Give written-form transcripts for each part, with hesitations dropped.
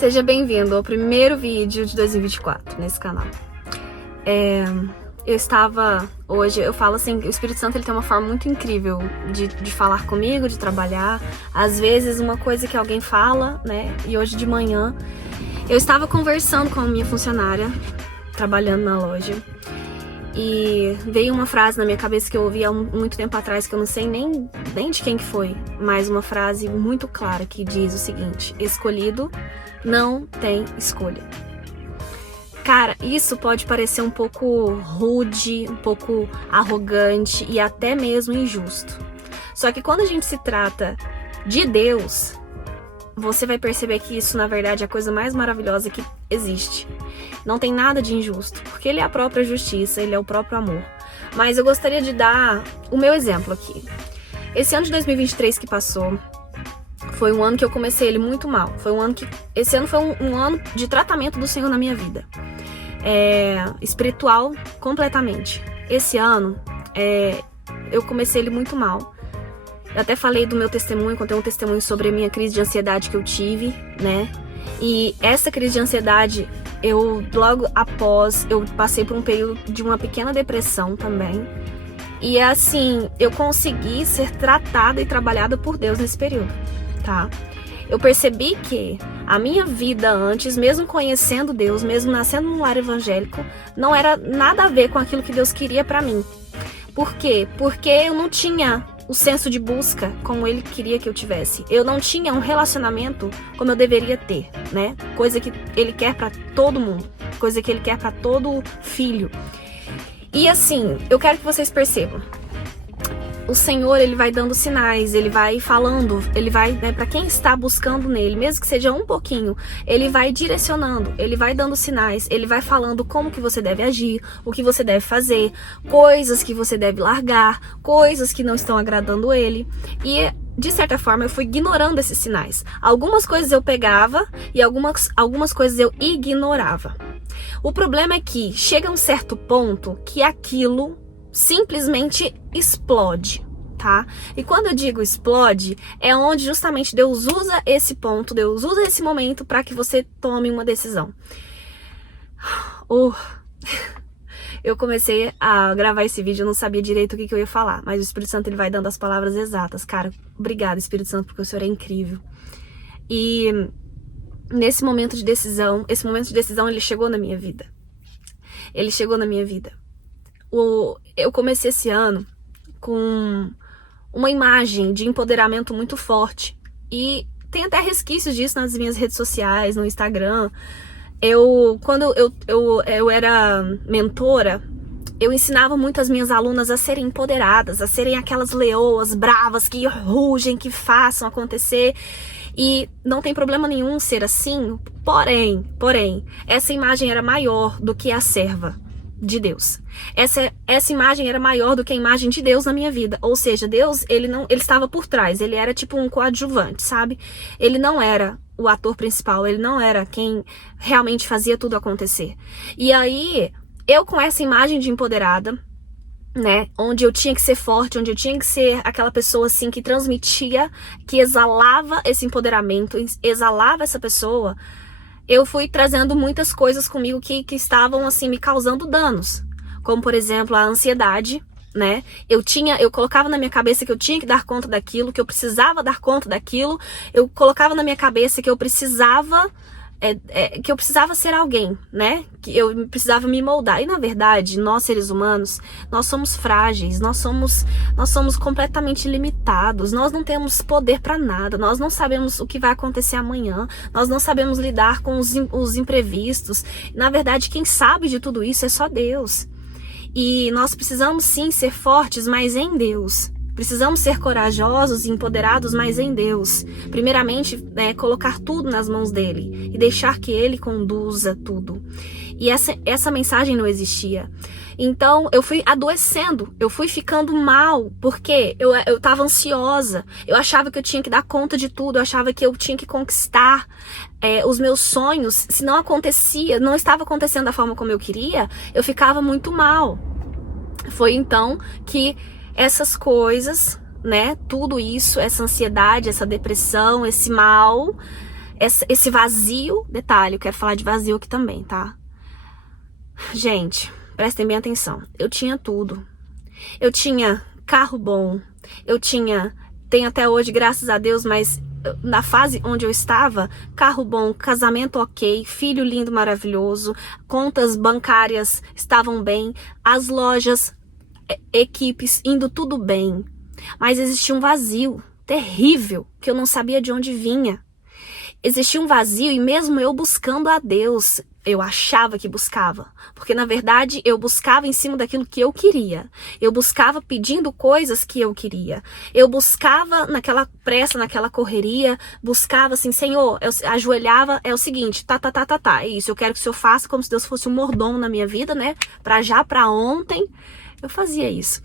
Seja bem-vindo ao primeiro vídeo de 2024 nesse canal. Eu estava hoje, eu falo assim, o Espírito Santo ele tem uma forma muito incrível de falar comigo, de trabalhar. Às vezes uma coisa que alguém fala, né? E hoje de manhã eu estava conversando com a minha funcionária, trabalhando na loja. E veio uma frase na minha cabeça que eu ouvi há muito tempo atrás, que eu não sei nem de quem que foi, mas uma frase muito clara que diz o seguinte: escolhido não tem escolha. Cara, isso pode parecer um pouco rude, um pouco arrogante e até mesmo injusto. Só que quando a gente se trata de Deus, você vai perceber que isso, na verdade, é a coisa mais maravilhosa que existe. Não tem nada de injusto, porque Ele é a própria justiça, Ele é o próprio amor. Mas eu gostaria de dar o meu exemplo aqui. Esse ano de 2023 que passou, foi um ano que eu comecei ele muito mal. Esse ano foi um ano de tratamento do Senhor na minha vida. Espiritual, completamente. Esse ano, eu comecei ele muito mal. Eu até falei do meu testemunho, contei um testemunho sobre a minha crise de ansiedade que eu tive, né? E essa crise de ansiedade, logo após, eu passei por um período de uma pequena depressão também. E assim, eu consegui ser tratada e trabalhada por Deus nesse período, tá? Eu percebi que a minha vida antes, mesmo conhecendo Deus, mesmo nascendo num lar evangélico, não era nada a ver com aquilo que Deus queria pra mim. Por quê? Porque eu não tinha o senso de busca como Ele queria que eu tivesse. Eu não tinha um relacionamento como eu deveria ter, né? Coisa que Ele quer pra todo mundo, coisa que Ele quer pra todo filho. E assim, eu quero que vocês percebam. O Senhor, Ele vai dando sinais, Ele vai falando, Ele vai, né, para quem está buscando nele, mesmo que seja um pouquinho, Ele vai direcionando, Ele vai dando sinais, Ele vai falando como que você deve agir, o que você deve fazer, coisas que você deve largar, coisas que não estão agradando Ele. E de certa forma eu fui ignorando esses sinais. Algumas coisas eu pegava e algumas coisas eu ignorava. O problema é que chega um certo ponto que aquilo simplesmente explode, tá? E quando eu digo explode, é onde justamente Deus usa esse ponto, Deus usa esse momento para que você tome uma decisão. Eu comecei a gravar esse vídeo, eu não sabia direito o que eu ia falar, mas o Espírito Santo ele vai dando as palavras exatas. Cara, obrigada, Espírito Santo, porque o Senhor é incrível. E nesse momento de decisão, ele chegou na minha vida. Ele chegou na minha vida. Eu comecei esse ano com uma imagem de empoderamento muito forte. E tem até resquícios disso nas minhas redes sociais, no Instagram. Quando eu era mentora, eu ensinava muito as minhas alunas a serem empoderadas, a serem aquelas leoas bravas que rugem, que façam acontecer. E não tem problema nenhum ser assim, porém, essa imagem era maior do que a serva de Deus. Essa imagem era maior do que a imagem de Deus na minha vida. Ou seja, Deus, ele estava por trás, ele era tipo um coadjuvante, sabe? Ele não era o ator principal, ele não era quem realmente fazia tudo acontecer. E aí, eu com essa imagem de empoderada, né, onde eu tinha que ser forte, onde eu tinha que ser aquela pessoa assim que transmitia, que exalava esse empoderamento, exalava essa pessoa, eu fui trazendo muitas coisas comigo que estavam assim me causando danos, como por exemplo a ansiedade, né? Eu colocava na minha cabeça que eu tinha que dar conta daquilo, que eu precisava dar conta daquilo, eu colocava na minha cabeça que eu precisava ser alguém, né? Que eu precisava me moldar. E na verdade, nós seres humanos, nós somos frágeis, nós somos completamente limitados, nós não temos poder para nada, nós não sabemos o que vai acontecer amanhã, nós não sabemos lidar com os imprevistos. Na verdade, quem sabe de tudo isso é só Deus. E nós precisamos sim ser fortes, mas em Deus. Precisamos ser corajosos e empoderados, mas em Deus. Primeiramente, colocar tudo nas mãos dele e deixar que ele conduza tudo. E essa mensagem não existia. Então, eu fui adoecendo, eu fui ficando mal, porque eu tava ansiosa, eu achava que eu tinha que dar conta de tudo, eu achava que eu tinha que conquistar os meus sonhos. Se não acontecia, não estava acontecendo da forma como eu queria, eu ficava muito mal. Foi então que essas coisas, né, tudo isso, essa ansiedade, essa depressão, esse mal, esse vazio, detalhe, eu quero falar de vazio aqui também, tá? Gente, prestem bem atenção. Eu tinha tudo. Eu tinha carro bom, tenho até hoje, graças a Deus, mas na fase onde eu estava, carro bom, casamento ok, filho lindo, maravilhoso, contas bancárias estavam bem, as lojas, equipes, indo tudo bem. Mas existia um vazio terrível que eu não sabia de onde vinha. Existia um vazio e mesmo eu buscando a Deus, eu achava que buscava. Porque na verdade eu buscava em cima daquilo que eu queria. Eu buscava pedindo coisas que eu queria. Eu buscava naquela pressa, naquela correria, buscava assim, Senhor, eu ajoelhava, é o seguinte, é isso, eu quero que o Senhor faça como se Deus fosse um mordomo na minha vida, né? Pra ontem, eu fazia isso.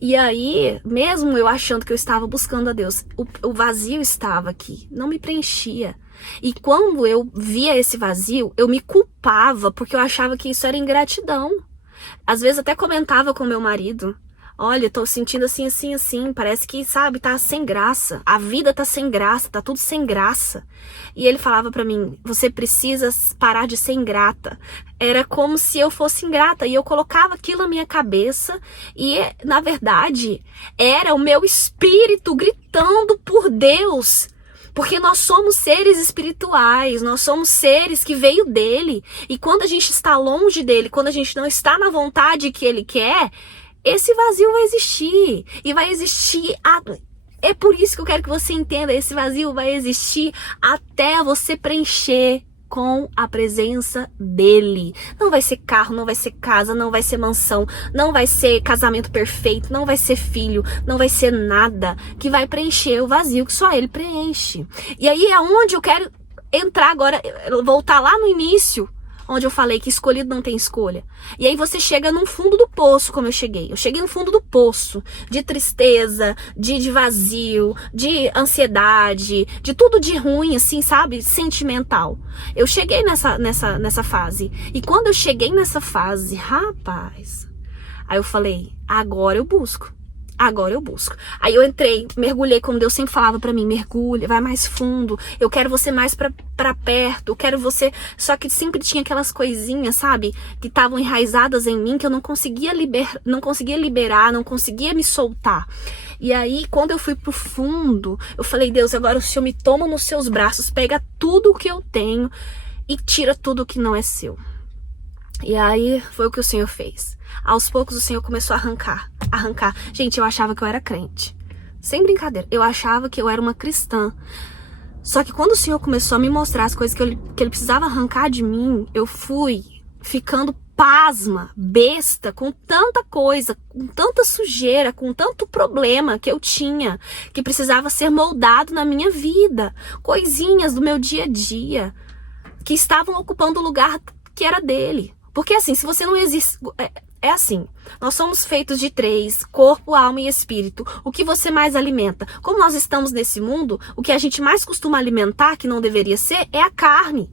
E aí, mesmo eu achando que eu estava buscando a Deus, o vazio estava aqui, não me preenchia. E quando eu via esse vazio, eu me culpava, porque eu achava que isso era ingratidão. Às vezes até comentava com meu marido, olha, eu tô sentindo assim, assim, assim, parece que, sabe, tá sem graça, a vida tá sem graça, tá tudo sem graça. E ele falava pra mim, você precisa parar de ser ingrata. Era como se eu fosse ingrata, e eu colocava aquilo na minha cabeça, e na verdade, era o meu espírito gritando por Deus. Porque nós somos seres espirituais, nós somos seres que veio dele. E quando a gente está longe dele, quando a gente não está na vontade que ele quer, esse vazio vai existir. E vai existir... É por isso que eu quero que você entenda, esse vazio vai existir até você preencher com a presença dele. Não vai ser carro, não vai ser casa, não vai ser mansão, não vai ser casamento perfeito, não vai ser filho, não vai ser nada que vai preencher o vazio que só ele preenche. E aí é onde eu quero entrar agora, voltar lá no início, onde eu falei que escolhido não tem escolha. E aí você chega no fundo do poço, como eu cheguei. Eu cheguei no fundo do poço, de tristeza, de vazio, de ansiedade, de tudo de ruim, assim, sabe? Sentimental. Eu cheguei nessa fase. E quando eu cheguei nessa fase, rapaz, aí eu falei, agora eu busco. Agora eu busco. Aí eu entrei, mergulhei, como Deus sempre falava pra mim, mergulha, vai mais fundo, eu quero você mais pra perto, eu quero você... Só que sempre tinha aquelas coisinhas, sabe, que estavam enraizadas em mim, que eu não conseguia liberar, não conseguia me soltar. E aí, quando eu fui pro fundo, eu falei, Deus, agora o Senhor me toma nos seus braços, pega tudo o que eu tenho e tira tudo o que não é seu. E aí, foi o que o Senhor fez. Aos poucos o Senhor começou a arrancar. Gente, eu achava que eu era crente. Sem brincadeira. Eu achava que eu era uma cristã. Só que quando o Senhor começou a me mostrar as coisas que ele precisava arrancar de mim, eu fui ficando pasma, besta, com tanta coisa, com tanta sujeira, com tanto problema que eu tinha, que precisava ser moldado na minha vida. Coisinhas do meu dia a dia, que estavam ocupando o lugar que era dele. Porque assim, se você não existe... É assim, nós somos feitos de 3, corpo, alma e espírito. O que você mais alimenta? Como nós estamos nesse mundo, o que a gente mais costuma alimentar, que não deveria ser, é a carne.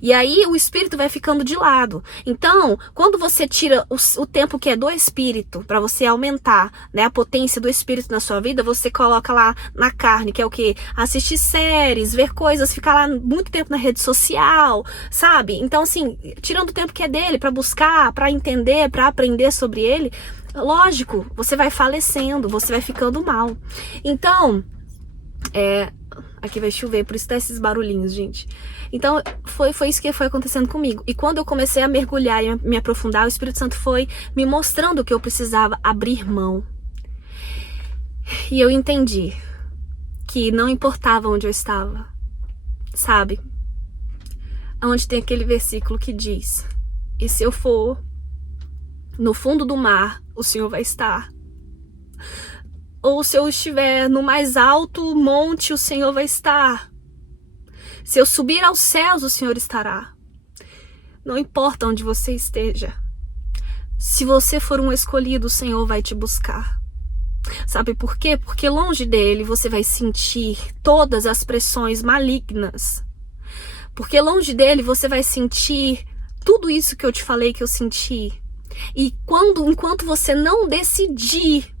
E aí o espírito vai ficando de lado. Então, quando você tira o tempo que é do espírito, para você aumentar, né, a potência do espírito na sua vida, você coloca lá na carne, que é o quê? Assistir séries, ver coisas, ficar lá muito tempo na rede social, sabe? Então, assim, tirando o tempo que é dele, para buscar, para entender, para aprender sobre ele, lógico, você vai falecendo, você vai ficando mal. Então, aqui vai chover, por isso dá esses barulhinhos, gente. Então, foi isso que foi acontecendo comigo. E quando eu comecei a mergulhar e me aprofundar, o Espírito Santo foi me mostrando que eu precisava abrir mão. E eu entendi que não importava onde eu estava, sabe? Onde tem aquele versículo que diz, e se eu for no fundo do mar, o Senhor vai estar. Ou se eu estiver no mais alto monte, o Senhor vai estar. Se eu subir aos céus, o Senhor estará. Não importa onde você esteja. Se você for um escolhido, o Senhor vai te buscar. Sabe por quê? Porque longe dele você vai sentir todas as pressões malignas. Porque longe dele você vai sentir tudo isso que eu te falei que eu senti. E enquanto você não decidir,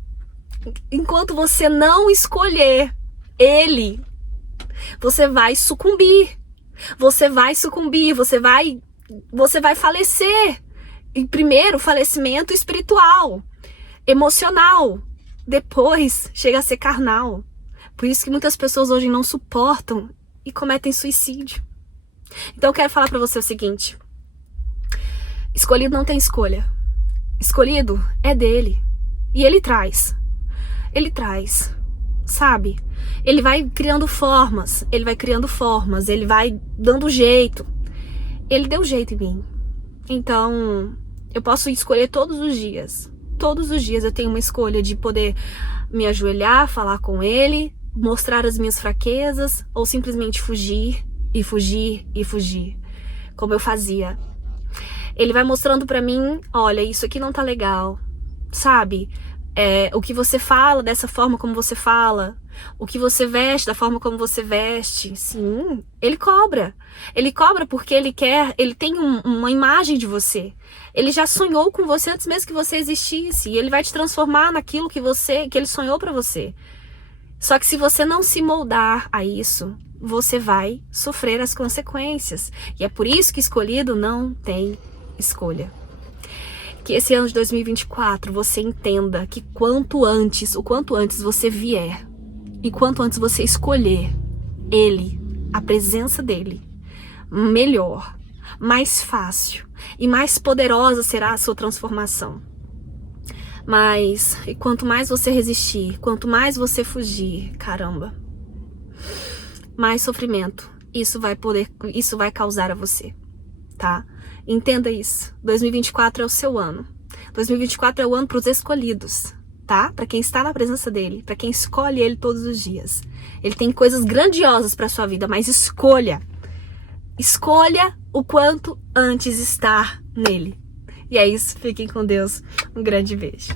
enquanto você não escolher ele, você vai sucumbir. Você vai sucumbir, você vai falecer. E primeiro, falecimento espiritual, emocional. Depois, chega a ser carnal. Por isso que muitas pessoas hoje não suportam e cometem suicídio. Então eu quero falar pra você o seguinte: escolhido não tem escolha. Escolhido é dele. E ele traz. Ele traz. Sabe? Ele vai criando formas. Ele vai dando jeito. Ele deu jeito em mim. Então, eu posso escolher todos os dias. Todos os dias eu tenho uma escolha de poder me ajoelhar, falar com ele, mostrar as minhas fraquezas, ou simplesmente fugir e fugir e fugir, como eu fazia. Ele vai mostrando pra mim, olha, isso aqui não tá legal, sabe? O que você fala dessa forma como você fala, o que você veste da forma como você veste, sim, ele cobra. Ele cobra porque ele tem uma imagem de você. Ele já sonhou com você antes mesmo que você existisse, e ele vai te transformar naquilo que ele sonhou pra você. Só que se você não se moldar a isso, você vai sofrer as consequências. E é por isso que escolhido não tem escolha. Que esse ano de 2024 você entenda que o quanto antes você vier, e quanto antes você escolher ele, a presença dele, melhor, mais fácil e mais poderosa será a sua transformação. Mas, e quanto mais você resistir, quanto mais você fugir, caramba, mais sofrimento isso vai causar a você, tá? Entenda isso. 2024 é o seu ano. 2024 é o ano para os escolhidos, tá? Para quem está na presença dele, para quem escolhe ele todos os dias. Ele tem coisas grandiosas para sua vida, mas escolha o quanto antes estar nele. E é isso, fiquem com Deus. Um grande beijo.